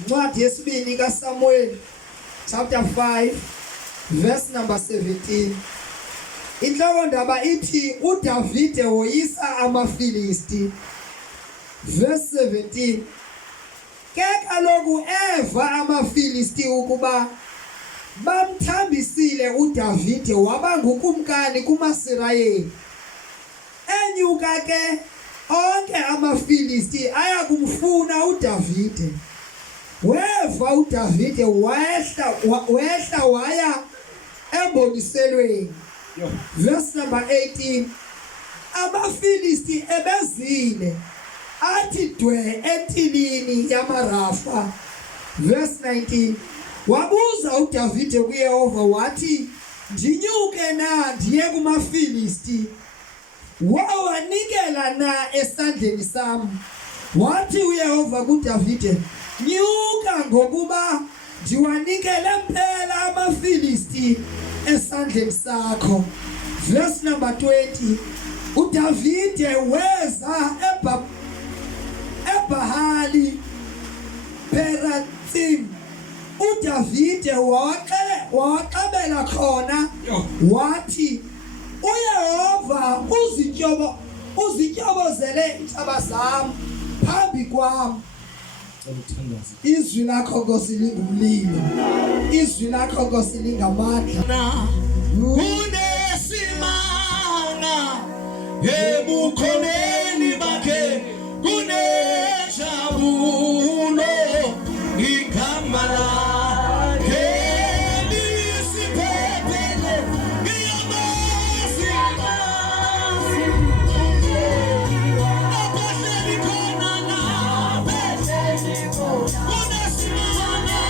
Ncwadi yesibini kaSamuel chapter 5 verse number 17. Inhloko ndaba ithi uDavide woyisa amaFilisti. Verse 17. Ke kaloku eva amaFilisti ukuba bamthambisile uDavide waba ngukumkani kumaSirayeli. Enyuka ke onke amaFilisti aya kumfuna uDavide. Weva uDavide wehla waya emboniselweni. Verse number 18. AmaFilisti ebezile athi dwe entilini yamaRafa. Verse 19. Wabuza uDavide kuYehova wathi, ndinyuke na ndiye kumaFilisti? Wawanikela na esandleni sami? Wathi uYehova kuDavide, nyuka ngokuba ndiwanikele phela amaFilisti esandleni sakho. Verse number 20. uDavide weza eBahali Peratim. uDavide waqabela khona wathi, uYehova uzityobozele intaba zami phambi kwami. Izwi lakho Nkosi lingumlilo, izwi lakho Nkosi lingamandla. Kunesimanga ebukhoneni bakhe, kunejabulo igama lakhe lisiphephele. Ngiyamazi abahleli khona lapha, kunesimanga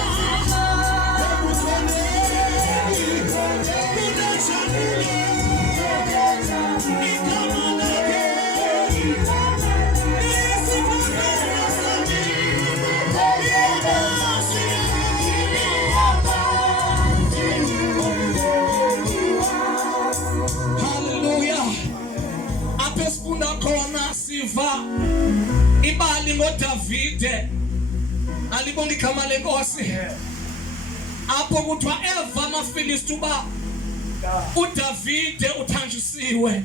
ebukhoneni, kunejabulo igama lakhe siva ibali ngoDavide. Alibonga igama lenkosi. Apho kuthiwa eva amaFilisti uba uDavide uthanjisiwe.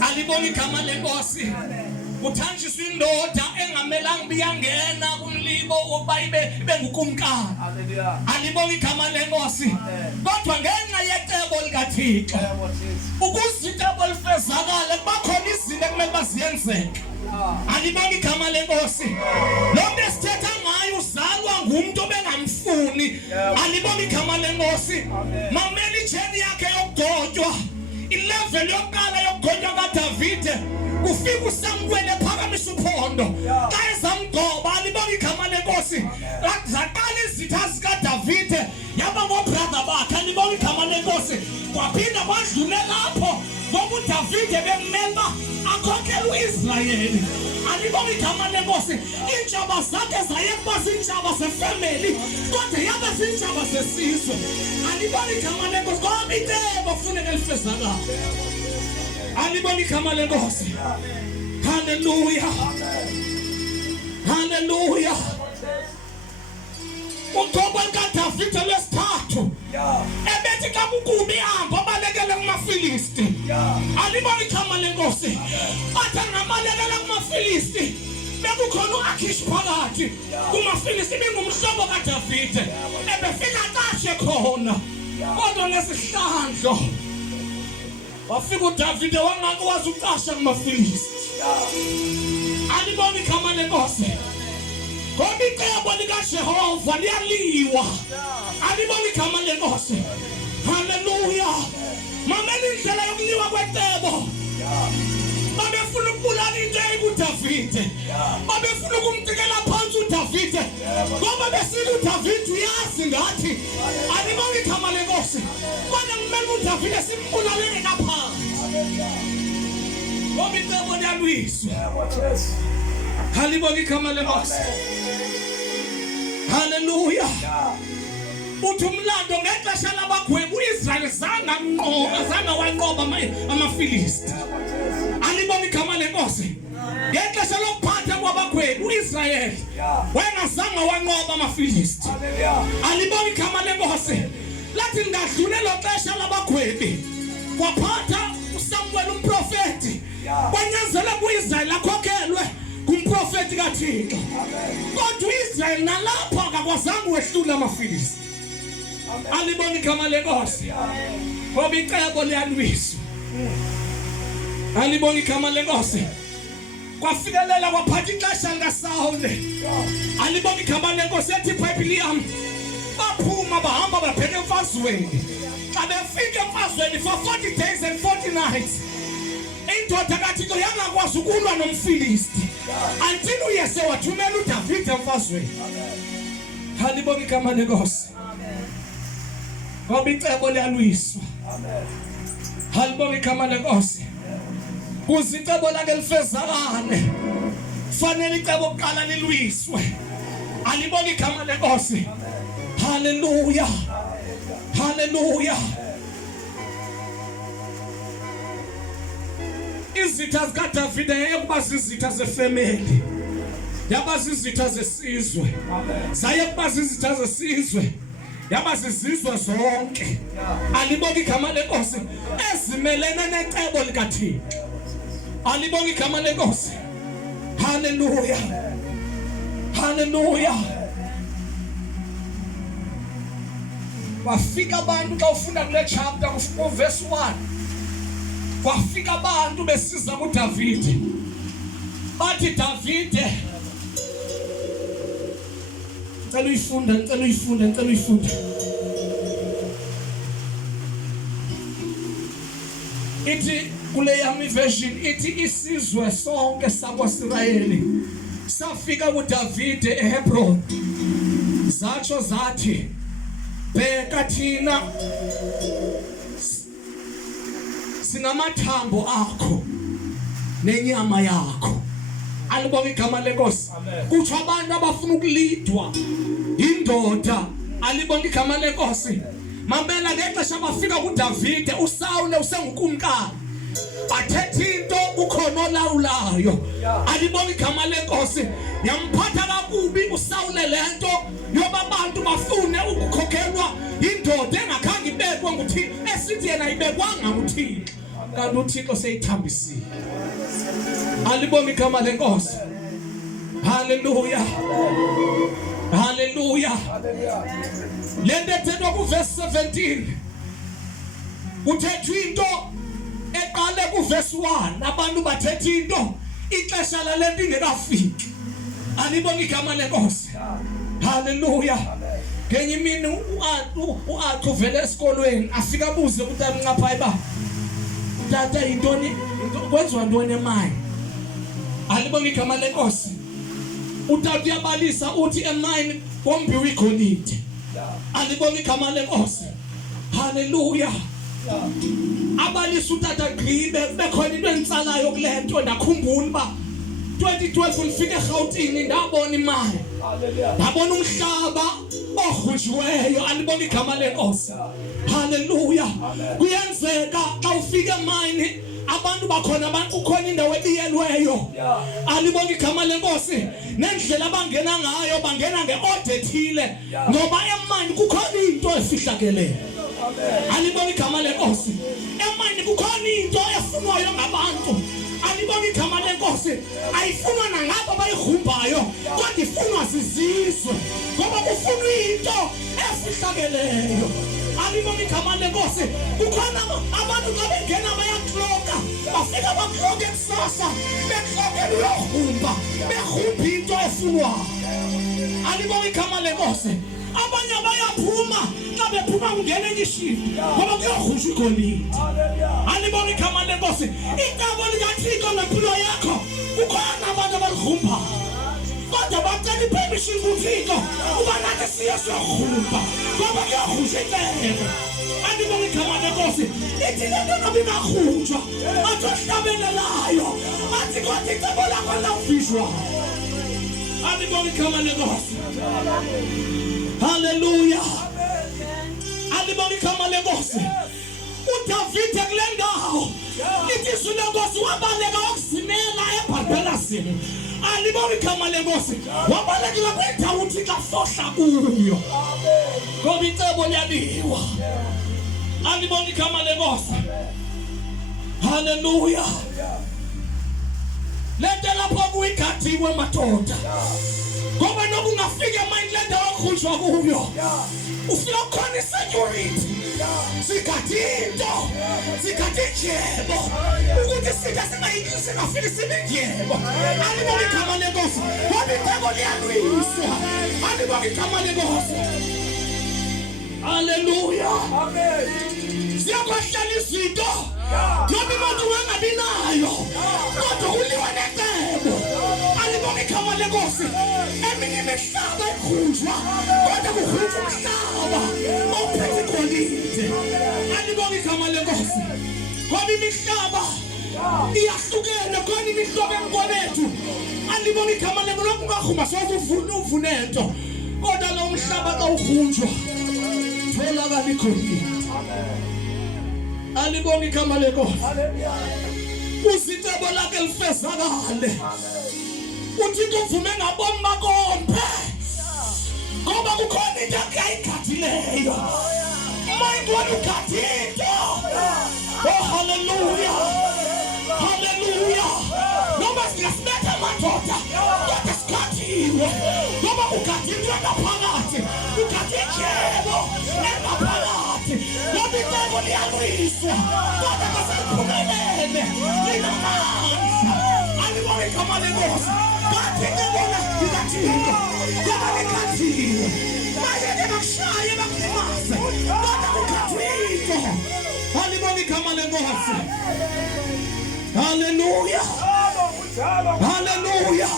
Alibonga igama lenkosi. Uthanjiswa indoda engamelanga biyangena kumlibo ukuba ibe ngukumkani. Alibonga igama lenkosi. Kodwa ngenxa yecebo likaThixo, ukuze icebo lifezakale bakhona izinto ekumele baziyenzeke. Alibonga igama lenkosi. Lo nto esithetha ngayo uzalwa ngumuntu obengamfuni. Alibonga igama lenkosi. Mamela ijeni yakhe yokugonywa, ilevel yokuqala yokugonywa kaDavide, kufika uSamuel ephakamisa uphondo. Xa ezamgoba, alibonga igama lenkosi, zaqala izitha zikaDavide yaba ngobrother bakhe. Alibonga igama lenkosi. Kwaphinda kwadlule lapho ngoba uDavide bemela akhokhela uIsrayeli. Alibonga igama lenkosi. Iintshaba zakhe zayekuba ziintshaba zefamily, kodwa yaba ziintshaba zesizwe. Alibonga igama lenkosi. Ngoba icebo kufuneka lifezakale. Alibonga igama lenkosi. Hallelujah. Hallelujah. Uqobo likaDavide lwesithathu ebethi xa kukubi ihamba abalekele kumaFilisti. Alibonga igama lenkosi. Athi angabalekela kumaFilisti bekukhona uAkhishi phakathi kumaFilisti, bengumhlobo kaDavide, ebefika kahle khona. Kodwa ngesihlandlo wafika uDavide wangakwazi uqasha kumaFilisti. Alibonga igama lenkosi. Ngoba icebo likaJehova liyaliwa. Alibonga igama lenkosi. Hallelujah. Mamela indlela yokuliwa kwecebo. Babefuna ukubulala into kuDavide. Babefuna ukumtikela phansi uDavide. Ngoba besithi uDavide uyazi ngathi. Alibonga igama lenkosi. Kodwa kumele uDavide simbulalele ngaphansi. Ngoba icebo liyalwiswa. Alibonga igama lenkosi. Hallelujah. Uthi umlando ngexesha labagwebu uIsrael zange wanqoba amaFilisti. Alibonga igama lenkosi. Ngexesha lokuphatha kwabagwebu uIsrael wayengazange wanqoba amaFilisti. Alibonga igama lenkosi. Lathi ngadlulelo xesha labagwebi kwaphatha uSamuel umprofeti kwanyanzela kuIsrael akhokhelwe kumprofeti kaThixo. Kodwa uIsrael nalapha akakwazanga wehlula amaFilisti. Alibonga igama lenkosi. Ngoba icebo liyalwiswa. Alibonga igama lenkosi. Kwafikelela kwaphatha ixesha ngaSawule. Alibonga igama lenkosi ethi iBhayibheli yami baphuma bahamba babheka emfazweni. Xa befika emfazweni for 40 days and 40 nights. Indoda kaThixo yangakwazi ukulwa nomFilisti. Until uyese wathumela uDavid emfazweni. Alibonga igama lenkosi. Ngoba icebo liyalwiswa. Alibonga igama lenkosi. Kuze icebo lake lifezakale fanele icebo oqala lilwiswe. Alibonga igama lenkosi. Hallelujah. Hallelujah. Izitha zikaDavid yekuba zizitha zefamily. Yaba zizitha zesizwe. Zaye kuba zizitha zesizwe. Yaba zizizwe zonke. Alibonga igama lenkosi ezimelene necebo likaThixo. Alibonga igama lenkosi. Hallelujah. Hallelujah. Wafika abantu xa ufunda kule chapter ku verse 1. Wafika abantu besiza kuDavid. Bathi David Ngicela uyifunda. Ithi kule yami version ithi isizwe sonke sakwaIsrayeli safika kuDavid eHebron. Zatsho zathi bheka thina sinamathambo akho nenyama yakho. Alibonga igama lenkosi. Kuthi abantu abafuna ukulidwa indoda. Alibonga igama lenkosi. Mamela ngexesha bafika kuDavid uSawule usengukumkani. Bathetha into ukhona olawulayo. Alibonga igama lenkosi. Yamphatha kakubi uSawule lento yoba abantu bafune ukukhokhelwa indoda engakhange ibekwe nguThixo esithi yena ibekwanga nguThixo. Kanti uThixo seyithambisile. Alibonga igama lenkosi. Hallelujah. Hallelujah. Lento ethethwa ku verse 17. Kuthethwa into eqale ku verse 1. Abantu bathetha into ixesha lalento ingekafiki. Alibonga igama lenkosi. Hallelujah. Ngenye imini uAthu vele esikolweni afika abuze uTata Ncapayi ba tata intoni kwenziwa ntoni eMine. Alibonga igama lenkosi. Utata uyabalisa uthi eMine kombiwa igolide. Alibonga igama lenkosi. Hallelujah. Abalisa utata gqibe bekhona into entsalayo kulento ndakhumbula ba 2012 ngifike eGauteng ndabona imali. Ndabona umhlaba ohujiweyo. Alibonga igama lenkosi. Hallelujah. Kuyenzeka xa ufika eMine abantu bakhona abantu ukhona indawo ebiyelweyo. Alibonga igama lenkosi. Nendlela abangena ngayo bangena ngeorder ethile ngoba eMine kukhona into efihlakeleyo. Alibonga igama lenkosi. eMine kukhona into efunwayo ngabantu. Alibonga igama lenkosi. Ayifunwa nangabo abayigumbayo kodwa ifunwa zizizwe ngoba kufunwa into efihlakeleyo. Alibonga igama lenkosi. Kukhona abantu xa bengena bayakloka bafika bakloke kusasa bekloke uyogumba begumba into efunwayo. Alibonga igama lenkosi. Abanye bayaphuma xa bephuma kungena enye ishift ngoba kuyohusha igolide. Alibonga igama lenkosi. Icebo likaThixo ngempilo yakho kukhona abantu abalihumba kodwa bacela ipermission kuThixo uba nathi siye siyogumba ngoba kuyohusha icebo. Alibonga igama lenkosi. Ithi lento noba ingahutshwa athi ohlabelelayo athi kodwa icebo lakho lawuvishwa. Alibonga igama lenkosi. Hallelujah. Alibonga igama lenkosi. uDavid kulendawo ithi izwi lenkosi wabaleka ukuzimela eBhabhelasini Alibonga igama lenkosi. Wabalekela kwindawo uThixo afohla kuyo. Ngoba icebo liyaliwa. Alibonga igama lenkosi. Hallelujah. Lento lapho kuyigadiwe madoda. Ngoba nokungafika manje le ndawo okhunjwa kuyo. Ufika khona isecurity. Sikathinto. Sikathinjebo. Ukuthi sitha singayinhlisi ngafika sibinjebo. Alibonga igama lenkosi. Ngoba icebo liyalwiswa. Alibonga igama lenkosi. Hallelujah. Amen. Siyakhwehlela izinto. Ngoba umuntu wengabi nayo. Kodwa uliwa necebo. Alibonga igama lenkosi. Eminye imihlaba ekhunjwa. Kodwa kukhunjwa umhlaba ophethe igolide. Alibonga igama lenkosi. Ngoba imihlaba iyahlukene khona imihlobo enkonethu. Alibonga igama lenkosi. Lokhu ngahuma sokuvuna uvunento. Kodwa lo mhlaba ka ukhunjwa. Thola kabi igolide. Alibonga igama lenkosi. Uzicebo lakhe lifezakale. Uthixo uvume ngabomi bakompe. Ngoba kukhona into akayigadileyo. Mayinto ugadito. Oh hallelujah. Hallelujah. Noma siyasibetha madoda. Kodwa sikhathiwe. Ngoba ugaditwe ngaphakathi. Ugaditshebo ngaphakathi. Ngoba icebo liyalwiswa. Kodwa kasiphumelele. Linamandla. Alibonga igama lenkosi. Bathi ngibona likaThixo. Ngoba likhathiwe. Manje bakushaya bakulimaze. Kodwa kuKhristu. Alibonga igama lenkosi. Hallelujah. Hallelujah.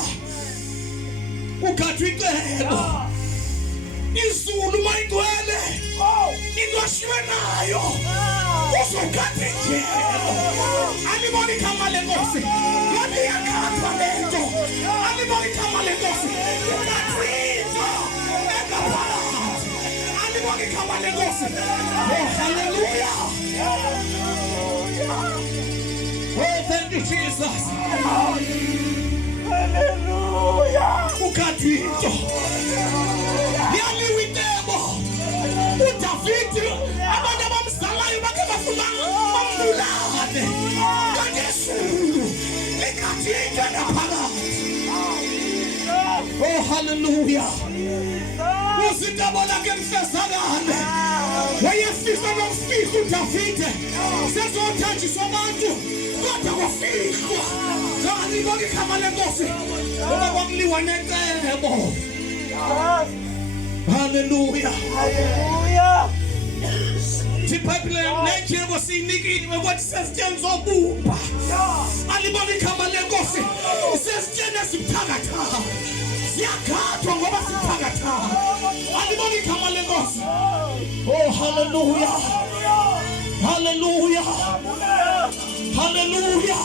Ukhadwe icebo. Izulu mayigcwele. Ingashwe nayo. Uzokhatha ijebo. Alibonga igama lenkosi. Ngoba iyakhathwa lento. Alibonga igama lenkosi. Ukhadwito. Engaphakathi. Alibonga igama lenkosi. Oh hallelujah. Oh thank you Jesus. Hallelujah. Ukhadwito. Yaliwe icebo. uDavid abantu abamzalayo bakhe bafuna bambulale kaJesu likaThixo ngaphakathi. Oh hallelujah. Uzicebo lakhe lifezakale. Wayefisa nokufika uDavid sezothanjiswa abantu kodwa kwafihlwa. Alibonga igama lenkosi. Ngoba kwakuliwa necebo. Hallelujah. Hallelujah. Tipapile nejebo sinikini kwathi sesitshenzwa ubupha. Alibonga igama lenkosi. Sesitshene sibuthakathaka. Siyakhathwa ngoba sibuthakathaka. Alibonga igama lenkosi. Oh hallelujah. Hallelujah. Hallelujah.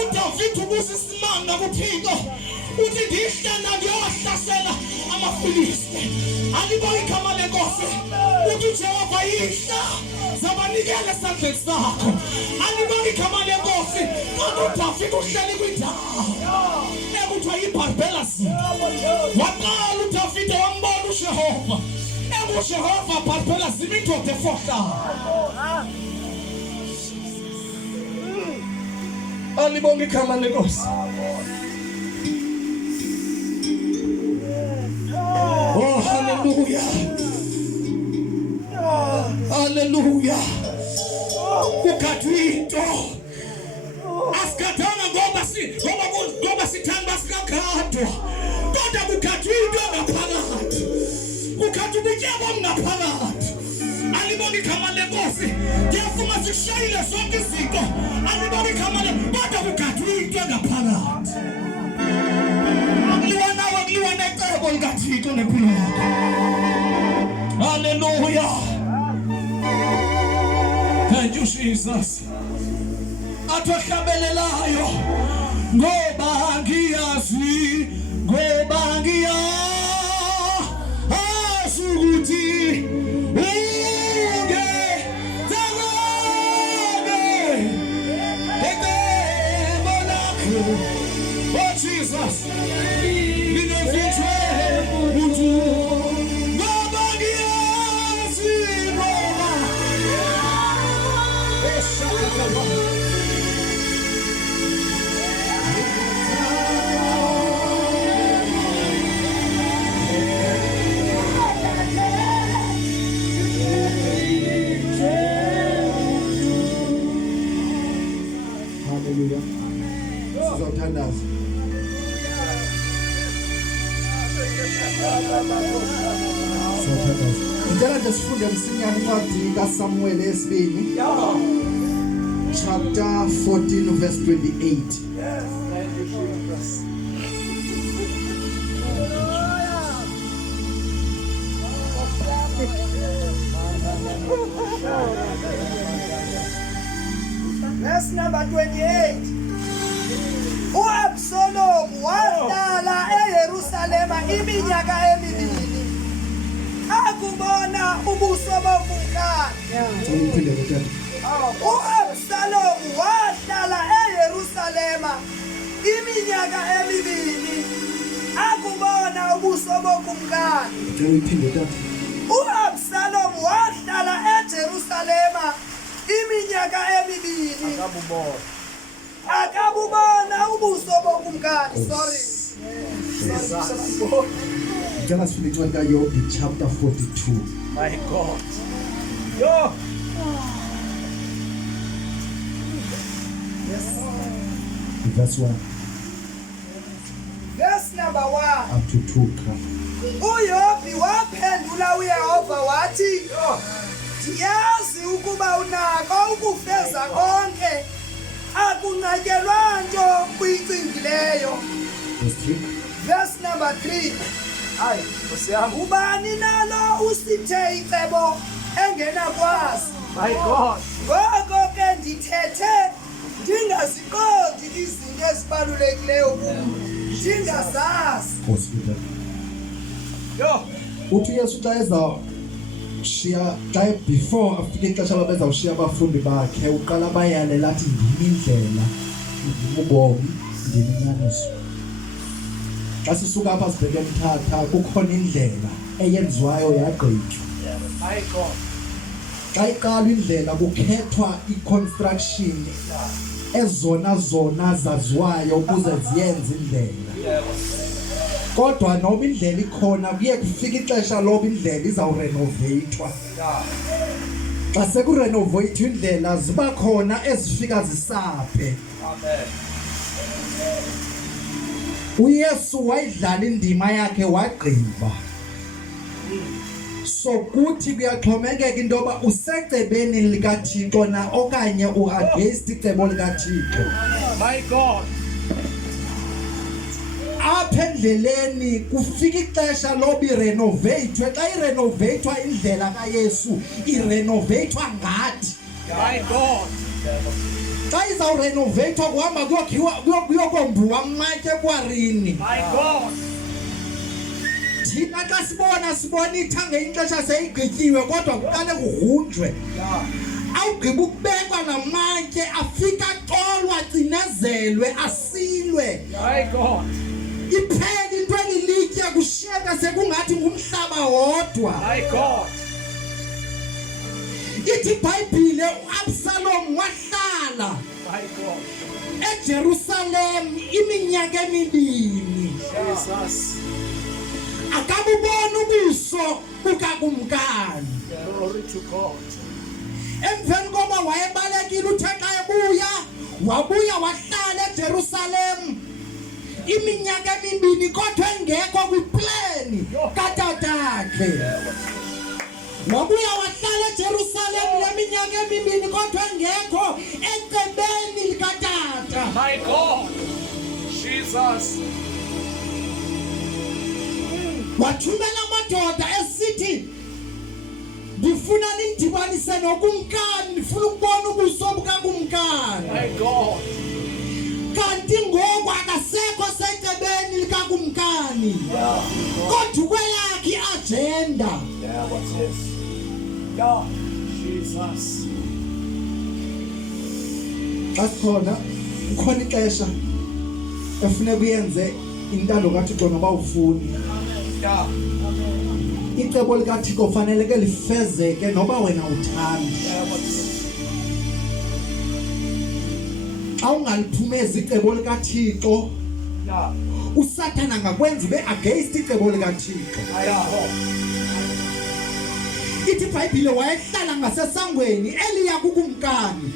uDavid ubusisimanga kuThixo. Uthi ngihlala ngiyowahlasela amaFilisti. Alibonga igama lenkosi. Uthi Jehova yihla zabanikela esandleni sakho. Alibonga igama lenkosi. Kodwa uDavid uhleli kwindawo ekuthiwa yiBarbela. Waqala uDavid wambona uJehova. EkuJehova Barbela indoda efohlayo. Alibonga igama lenkosi. Oh hallelujah. Hallelujah. Ukhadwito. Asikhathanga ngoba sithanda sikakhadwa. Kodwa kukhadwito ngaphakathi. Ukhadwa ubutyebo ngaphakathi. Alibonga igama lenkosi. Ngiyafuna sishayile sonke izinto. Alibonga igama lenkosi. Kodwa kukhadwito ngaphakathi. Akuliwa necebo likaThixo ngempilo yakho. Hallelujah. Thank you Jesus. Atwahlabelelayo ngoba ngiyazi ukuthi oh Jesus. Ngicela nje sifunde msinyane incwadi kaSamuel esibini. Chapter 14 verse 28. Yes, thank you, Jesus. Verse number 28. U-Absalom wahlala eYerusalema iminyaka emibili. Akubona ubuso bomkakhe. U-Absalom wahlala eYerusalema iminyaka emibili. Akubona ubuso bomkakhe. U-Absalom wahlala eJerusalema iminyaka emibili. Akabubona ubuso bomkakhe. Sorry. Ngicela sifunde incwadi kaYobi chapter 42. My God. Yo. Verse 1 Verse number 1. up to 2. uYobi waphendula uYehova wathi, ndiyazi ukuba unako ukufeza konke, akunqatyelwa nto kuyicingilileyo. Verse 3. Verse number 3. Hayi, Nkosiyami. Ubani nalo usithe icebo engenakwazi. My God. Ngoko ke ndithethe ndingaziqondi izinto ezibalulekileyo kum, ndingazazi. Yo. Uthi Yesu xa ezawushiya xa before afike ixesha labo ezawushiya abafundi bakhe uqala bayale lathi ndimi indlela, ndimi ubomi, ndimi inyaniso. Xa sisuka apha sibheke emthatha kukhona indlela eyenziwayo yagqitywa. My God. Xa iqala indlela kukhethwa i-construction ezona zaziwayo ukuze ziyenze indlela. Kodwa noma indlela ikhona kuye kufika ixesha loba indlela izawurenovatwa. Xa sekurenovate indlela ziba khona ezifika zisaphe. Amen. uYesu wayidlala indima yakhe wagqiba. So kuthi kuyaxhomekeka into yoba usecebeni likaThixo na okanye u-against icebo likaThixo. My God. Apha endleleni kufika ixesha loba irenovatwe. Xa irenovatwa indlela kaYesu irenovatwa ngathi. My God. Xa izawurenovatwa kuhamba kuyokombiwa amatye ekwarini. My God. Thina xa sibona ithange ixesha seyigqityiwe kodwa kuqale kugrunjwe. Awugqiba ukubekwa namatye afika axolwa acinezelwe asilwe. My God. Iphela into elilitya kushiyeka sekungathi ngumhlaba wodwa. My God. Ithi iBhayibhile uAbsalom wahlala My God. eJerusalem iminyaka emibini. Jesus. Akabubona ubuso bukakumkani. Glory to God. Emveni koba wayebalekile uthe xa wabuya wahlala eJerusalem iminyaka emibini kodwa engekho kwiplani katatakhe. Wabuya wahlala eJerusalem leminyaka emibini kodwa engekho ecebeni likatata. My God. Jesus. Wathumela amadoda esithi ndifuna nindibanise nokumkani, ndifuna ukubona ubuso bukakumkani. My God. Kanti ngoku akasekho secebeni likakumkani. Kodwa kweyakhe iagenda. Yeah, what's this? God. Jesus. Xa kukhona ixesha efuneka uyenze intando kaThixo noba ufuni. Yeah. Icebo likaThixo kufanele ke lifezeke noba wena uthanda. Yeah, what's this? Xa ungaliphumezi icebo likaThixo, Yeah. uSathana angakwenza ube against icebo likaThixo. Yeah. Ithi iBhayibhile wayehlala ngasesangweni eliya kukumkani.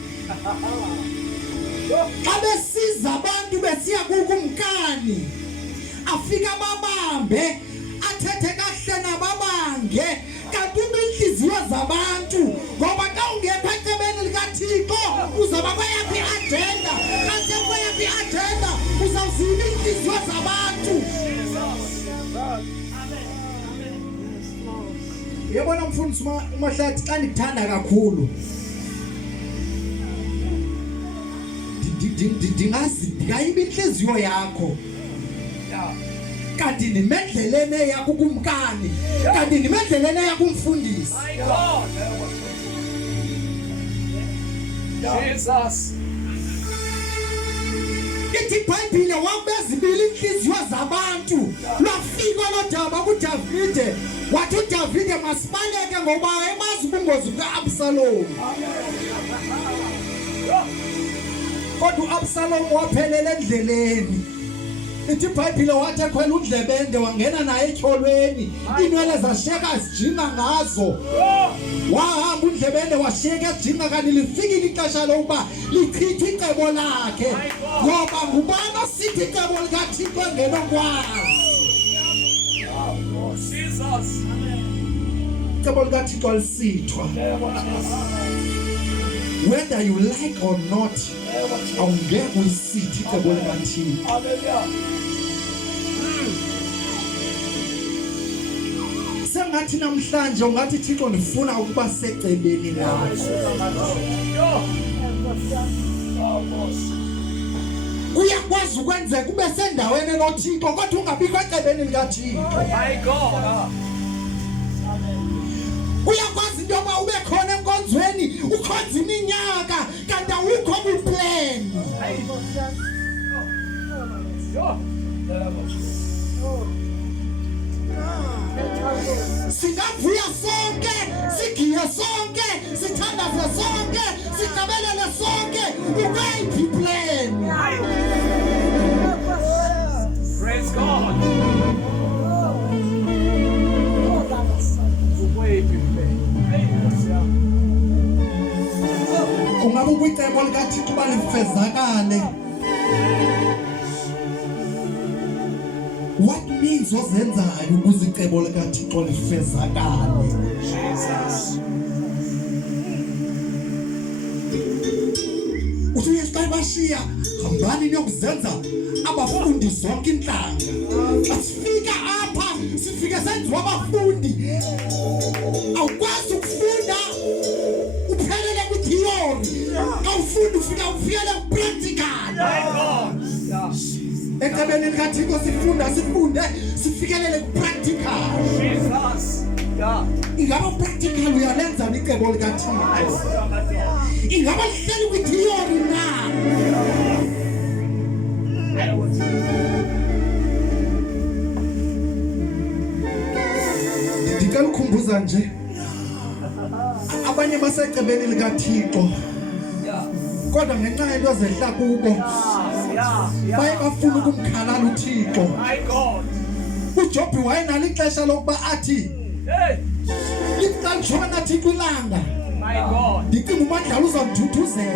Xa besiza abantu besiya kukumkani, afika babambe bathethe kahle nababange kanti inhliziyo zabantu ngoba xa ungekho ecebeni likaThixo uzaba kweyaphi agenda kanti kweyaphi agenda uzawuzima inhliziyo zabantu. Yabona mfundisi uMahlathi xa ndikuthanda kakhulu ndingazi ndikayiba inhliziyo yakho kanti nimendlelene yakho kumkani kanti nimendlelene yakho umfundisi. Jesus. Ithi iBhayibhile wabezibili inhliziyo zabantu lwafika lodaba kuDavide wathi uDavide masibaleke ngoba emazi ubungozi buka-Absalomu. Kodwa u-Absalomu waphelela endleleni. Ithi iBhayibhile wathi ekhwela undlebende wangena naye etyholweni inwele zashiyeka zijinga ngazo. Wahamba undlebende washiyeka ejinga kanti lifikile ixesha lokuba lichithe icebo lakhe ngoba ngubani osithi icebo likaThixo engenokwazi. Jesus. Icebo likaThixo lisithwa. Whether you like or not, awungeke usithi icebo likaThixo. Hallelujah. Sengathi namhlanje ungathi Thixo ndifuna ukuba secebeni lakho. Uyakwazi ukwenzeka ube sendaweni enoThixo kodwa ungabikho ecebeni likaThixo. My God. Uyakwazi into yoba ube khona enkonzweni ukhonza iminyaka kanti awukho kwiplan. Singavuya sonke, sigiye sonke, sithandaze sonke, sigabelele sonke ukweyiphi plan. Praise God. Kungabe kwicebo likaThixo uba lifezakale. What means ozenzayo ukuze icebo likaThixo lifezakale? Jesus. Uthi uyesiqala bashiya hambani niyokuzenza abafundi zonke inhlanga. Asifika apha sifike senziwa abafundi. Awukwazi ukufunda uphelele ku-theory. Awufundi ufika ufikele ku-practical. My God. Ecebeni likaThixo sifunde sifikelele ku-practical. Jesus. Yeah. Ingaba practical uyalenza icebo likaThixo. Ingaba lihleli kwi-theory na? Ndicela ukhumbuza nje abanye basecebeni likaThixo kodwa ngenxa yento zehla kubo baye bafuna ukumkhalala uThixo. My God. uJobi wayenalo ixesha lokuba athi Hey. lixa litshona Thixo ilanga My God. ndicinga umandlalo uzamduduze.